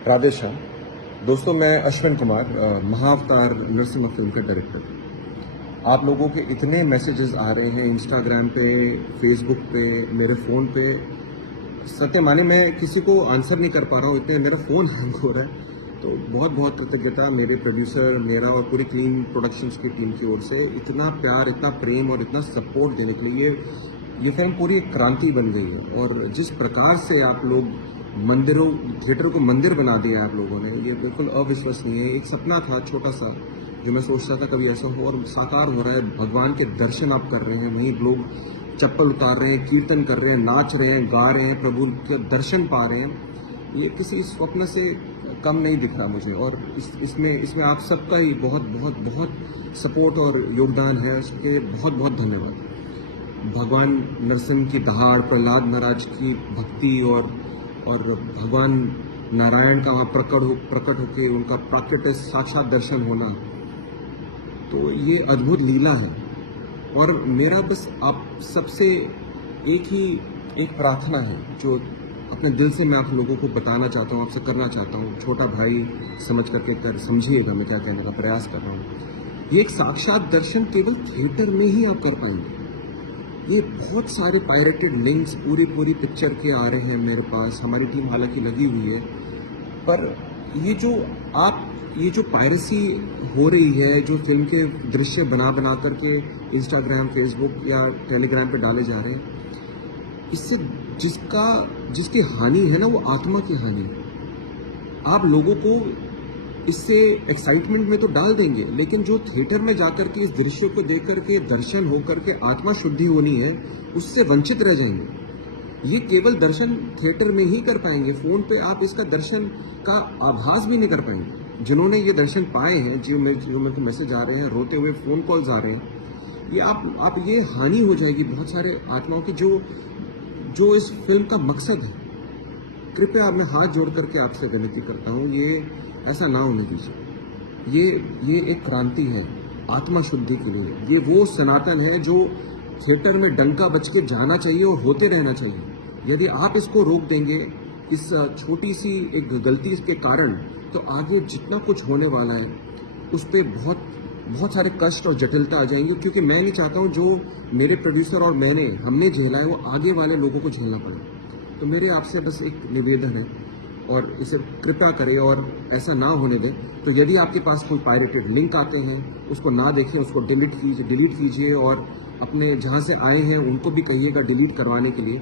राधेश्याम। दोस्तों, मैं अश्विन कुमार, महाअवतार नरसिम्हा फिल्म का डायरेक्टर। आप लोगों के इतने मैसेजेस आ रहे हैं इंस्टाग्राम पे, फेसबुक पे, मेरे फ़ोन पे। सत्य माने मैं किसी को आंसर नहीं कर पा रहा हूँ, इतने मेरा फ़ोन हैंग हो रहा है। तो बहुत बहुत कृतज्ञता मेरे प्रोड्यूसर, मेरा और पूरी क्लीन प्रोडक्शंस की टीम की ओर से। इतना प्यार, इतना प्रेम और इतना सपोर्ट देने के लिए ये फिल्म पूरी एक क्रांति बन गई है। और जिस प्रकार से आप लोग मंदिरों, थिएटर को मंदिर बना दिया आप लोगों ने, ये बिल्कुल अविश्वसनीय है। एक सपना था छोटा सा जो मैं सोचता था कभी ऐसा हो, और साकार हो रहा है। भगवान के दर्शन आप कर रहे हैं, वहीं लोग चप्पल उतार रहे हैं, कीर्तन कर रहे हैं, नाच रहे हैं, गा रहे हैं, प्रभु के दर्शन पा रहे हैं। ये किसी स्वप्न से कम नहीं दिख रहा मुझे। और इसमें आप सबका ही बहुत बहुत बहुत सपोर्ट और योगदान है, उसके बहुत बहुत धन्यवाद। भगवान नरसिंह की दहाड़, प्रहलाद महाराज की भक्ति और भगवान नारायण का वहाँ प्रकट होके उनका प्राकृतिक साक्षात दर्शन होना, तो ये अद्भुत लीला है। और मेरा बस आप सबसे एक प्रार्थना है जो अपने दिल से मैं आप लोगों को बताना चाहता हूँ, आपसे करना चाहता हूँ। छोटा भाई समझ करके समझिएगा मैं क्या कहने का प्रयास कर रहा हूँ। ये एक साक्षात दर्शन केवल थिएटर में ही आप कर पाएंगे। ये बहुत सारे पायरेटेड लिंक्स पूरी पिक्चर के आ रहे हैं मेरे पास, हमारी टीम हालांकि लगी हुई है। पर ये जो पायरेसी हो रही है, जो फिल्म के दृश्य बना करके इंस्टाग्राम, फेसबुक या टेलीग्राम पे डाले जा रहे हैं, इससे जिसकी हानि है ना, वो आत्मा की हानि है। आप लोगों को इससे एक्साइटमेंट में तो डाल देंगे, लेकिन जो थिएटर में जाकर के इस दृश्य को देख करके दर्शन होकर के आत्मा शुद्धि होनी है, उससे वंचित रह जाएंगे। ये केवल दर्शन थिएटर में ही कर पाएंगे। फोन पे आप इसका दर्शन का आभास भी नहीं कर पाएंगे। जिन्होंने ये दर्शन पाए हैं, जो मेरे को मैसेज आ रहे हैं, रोते हुए फोन कॉल्स आ रहे हैं, ये आप ये हानि हो जाएगी बहुत सारे आत्माओं की, जो इस फिल्म का मकसद है। कृपया मैं हाथ जोड़ करके आपसे विनती करता हूँ, ये ऐसा ना होने दीजिए। ये एक क्रांति है आत्मा शुद्धि के लिए। ये वो सनातन है जो थिएटर में डंका बज के जाना चाहिए और होते रहना चाहिए। यदि आप इसको रोक देंगे इस छोटी सी एक गलती के कारण, तो आगे जितना कुछ होने वाला है उस पर बहुत सारे कष्ट और जटिलता आ जाएंगे। क्योंकि मैं नहीं चाहता हूँ जो मेरे प्रोड्यूसर और हमने झेला है, वो आगे वाले लोगों को झेलना पड़े। तो मेरे आपसे बस एक निवेदन है, और इसे कृपया करें और ऐसा ना होने दें। तो यदि आपके पास कोई पायरेटेड लिंक आते हैं, उसको ना देखें, उसको डिलीट कीजिए और अपने जहां से आए हैं उनको भी कहिएगा डिलीट करवाने के लिए।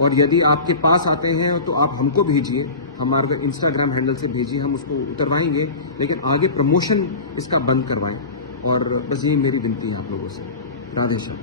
और यदि आपके पास आते हैं तो आप हमको भेजिए, हमारे इंस्टाग्राम हैंडल से भेजिए, हम उसको उतरवाएंगे, लेकिन आगे प्रमोशन इसका बंद करवाएं। और बस यही मेरी विनती है आप लोगों से। राधे श्याम।